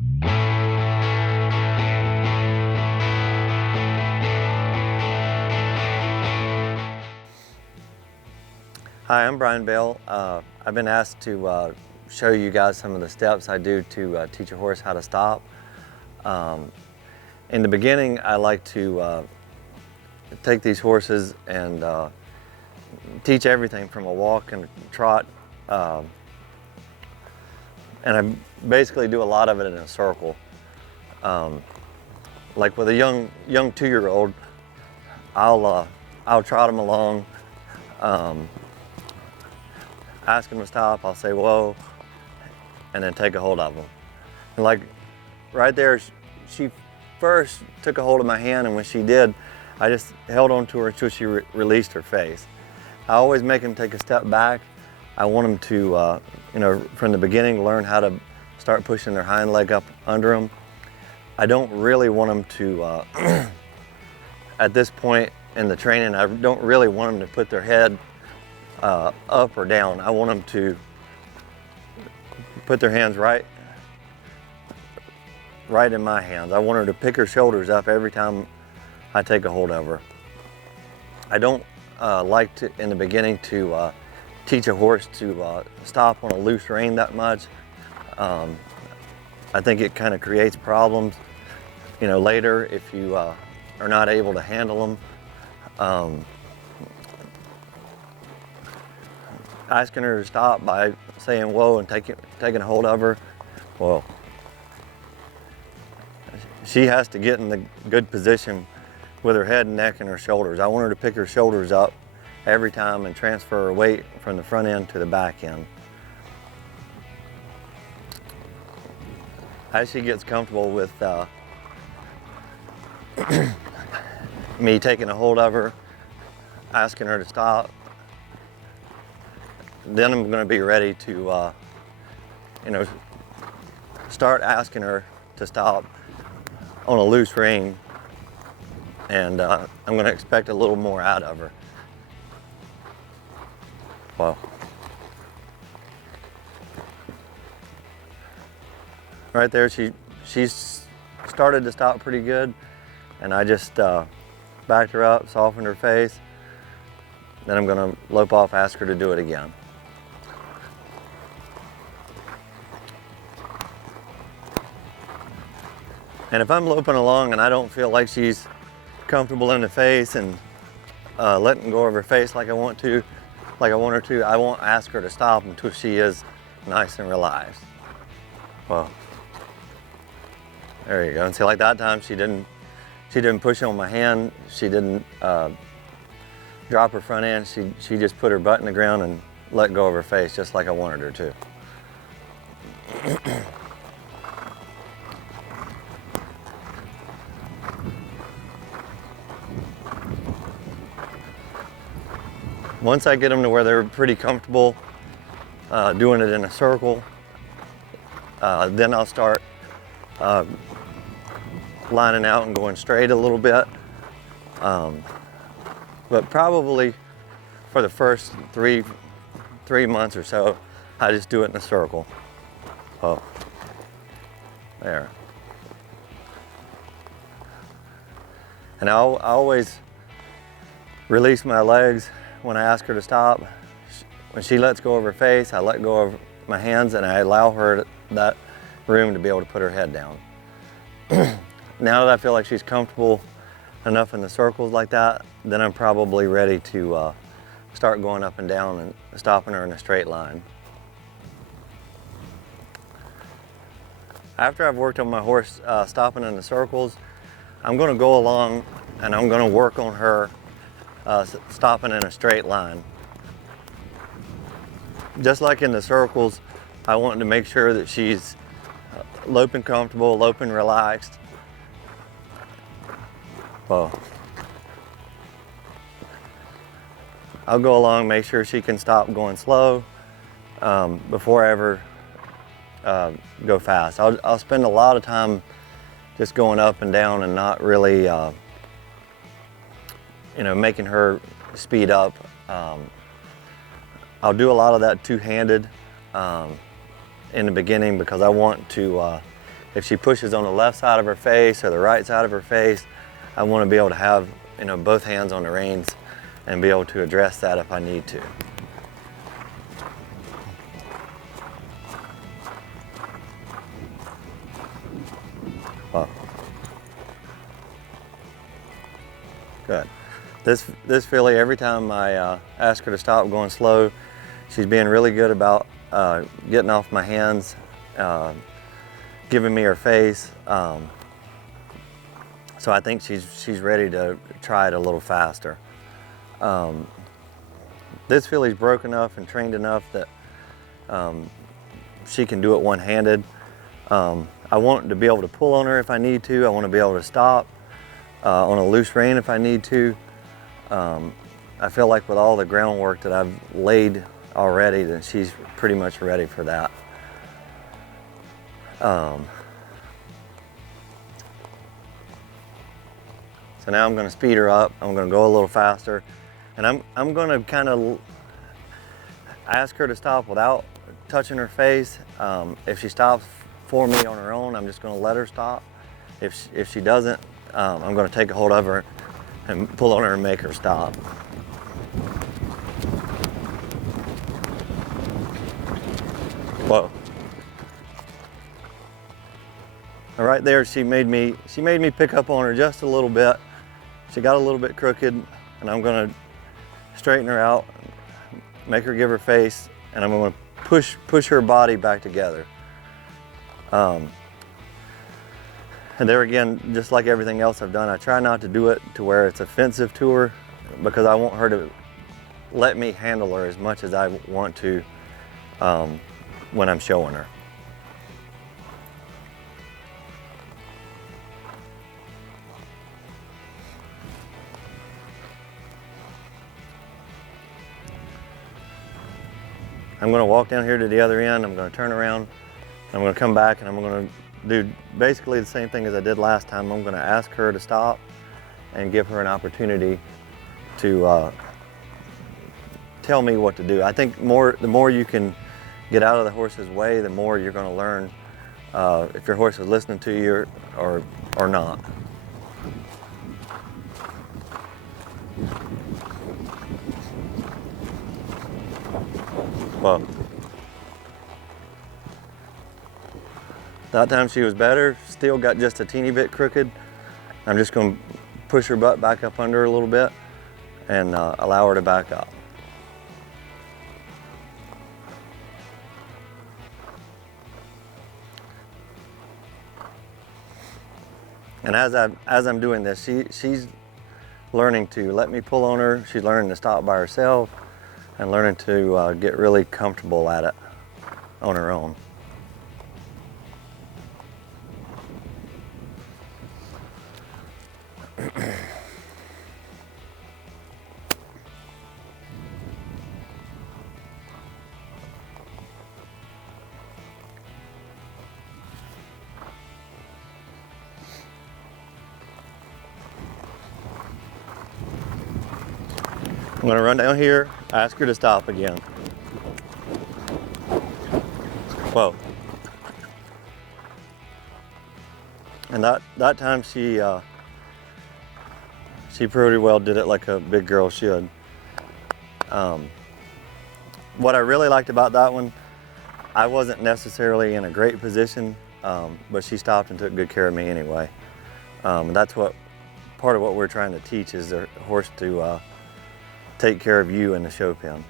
Hi, I'm Brian Bell. I've been asked to show you guys some of the steps I do to teach a horse how to stop. In the beginning, I like to take these horses and teach everything from a walk and a trot. And I basically do a lot of it in a circle. Like with a young 2-year-old, I'll trot him along. Ask him to stop, I'll say whoa, and then take a hold of him. And like right there, she first took a hold of my hand, and when she did, I just held on to her until she released her face. I always make them take a step back. I want them to, from the beginning, learn how to start pushing their hind leg up under them. I don't really want them to, at this point in the training, I don't really want them to put their head up or down. I want them to put their hands right in my hands. I want her to pick her shoulders up every time I take a hold of her. I don't like to, in the beginning, to teach a horse to stop on a loose rein that much. I think it kind of creates problems, later if you are not able to handle them. Asking her to stop by saying whoa and taking a hold of her, well, she has to get in the good position with her head and neck and her shoulders. I want her to pick her shoulders up every time and transfer her weight from the front end to the back end. As she gets comfortable with me taking a hold of her, asking her to stop, then I'm going to be ready to, start asking her to stop on a loose rein, and I'm going to expect a little more out of her. Well, right there, she's started to stop pretty good, and I just backed her up, softened her face. Then I'm going to lope off, ask her to do it again. And if I'm loping along and I don't feel like she's comfortable in the face and letting go of her face like I want her to, I won't ask her to stop until she is nice and relaxed. Well, there you go. And see, like that time, she didn't push on my hand. She didn't drop her front end. She just put her butt in the ground and let go of her face, just like I wanted her to. Once I get them to where they're pretty comfortable doing it in a circle, then I'll start lining out and going straight a little bit. But probably for the first three months or so, I just do it in a circle. Oh, there. And I always release my legs when I ask her to stop. When she lets go of her face, I let go of my hands and I allow her that room to be able to put her head down. Now that I feel like she's comfortable enough in the circles like that, then I'm probably ready to start going up and down and stopping her in a straight line. After I've worked on my horse stopping in the circles, I'm going to go along and I'm going to work on her stopping in a straight line. Just like in the circles, I want to make sure that she's loping comfortable, loping relaxed. Well, I'll go along, make sure she can stop going slow before I ever go fast. I'll spend a lot of time just going up and down and not really making her speed up. I'll do a lot of that two-handed in the beginning because I want to if she pushes on the left side of her face or the right side of her face, I want to be able to have, both hands on the reins and be able to address that if I need to. Well, good. This filly, every time I ask her to stop going slow, she's being really good about getting off my hands, giving me her face. So I think she's ready to try it a little faster. This filly's broke enough and trained enough that she can do it one-handed. I want to be able to pull on her if I need to. I want to be able to stop on a loose rein if I need to. I feel like with all the groundwork that I've laid already, that she's pretty much ready for that. So now I'm going to speed her up. I'm going to go a little faster, and I'm going to kind of ask her to stop without touching her face. If she stops for me on her own, I'm just going to let her stop. If she doesn't, I'm going to take a hold of her and pull on her and make her stop. Whoa. And right there, she made me pick up on her just a little bit. She got a little bit crooked, and I'm gonna straighten her out, make her give her face, and I'm gonna push her body back together. And there again, just like everything else I've done, I try not to do it to where it's offensive to her, because I want her to let me handle her as much as I want to when I'm showing her. I'm going to walk down here to the other end. I'm going to turn around. I'm going to come back, and I'm going to do basically the same thing as I did last time. I'm going to ask her to stop and give her an opportunity to tell me what to do. I think the more you can get out of the horse's way, the more you're going to learn if your horse is listening to you or not. Well, that time she was better, still got just a teeny bit crooked. I'm just going to push her butt back up under her a little bit and allow her to back up. And as I'm doing this, she's learning to let me pull on her. She's learning to stop by herself and learning to get really comfortable at it on her own. I'm going to run down here, ask her to stop again. Whoa. And that time she pretty well did it like a big girl should. What I really liked about that one, I wasn't necessarily in a great position, but she stopped and took good care of me anyway. That's part of what we're trying to teach is the horse to take care of you in the show pen.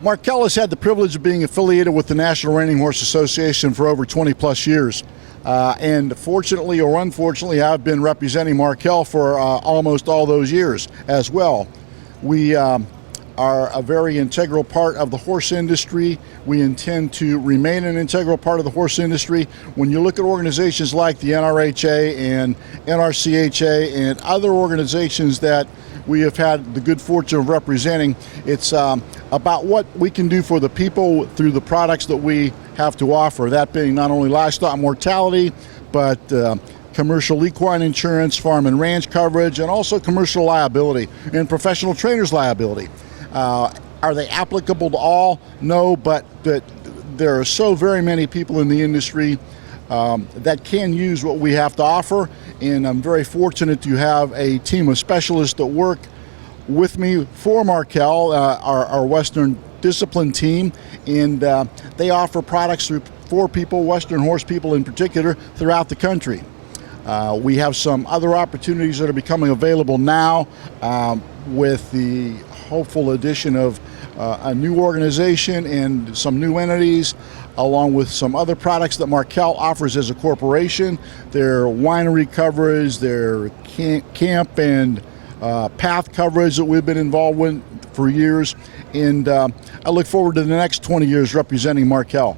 Markel has had the privilege of being affiliated with the National Reining Horse Association for over 20 plus years. And fortunately or unfortunately, I've been representing Markel for almost all those years as well. We are a very integral part of the horse industry. We intend to remain an integral part of the horse industry. When you look at organizations like the NRHA and NRCHA and other organizations that we have had the good fortune of representing, it's about what we can do for the people through the products that we have to offer, that being not only livestock mortality, but commercial equine insurance, farm and ranch coverage, and also commercial liability and professional trainers liability. Are they applicable to all? No, but there are so very many people in the industry that can use what we have to offer, and I'm very fortunate to have a team of specialists that work with me for Markel, our Western discipline team, and they offer products for people, Western horse people in particular, throughout the country. We have some other opportunities that are becoming available now with the hopeful addition of a new organization and some new entities, along with some other products that Markel offers as a corporation. Their winery coverage, their camp and path coverage that we've been involved with for years. And I look forward to the next 20 years representing Markel.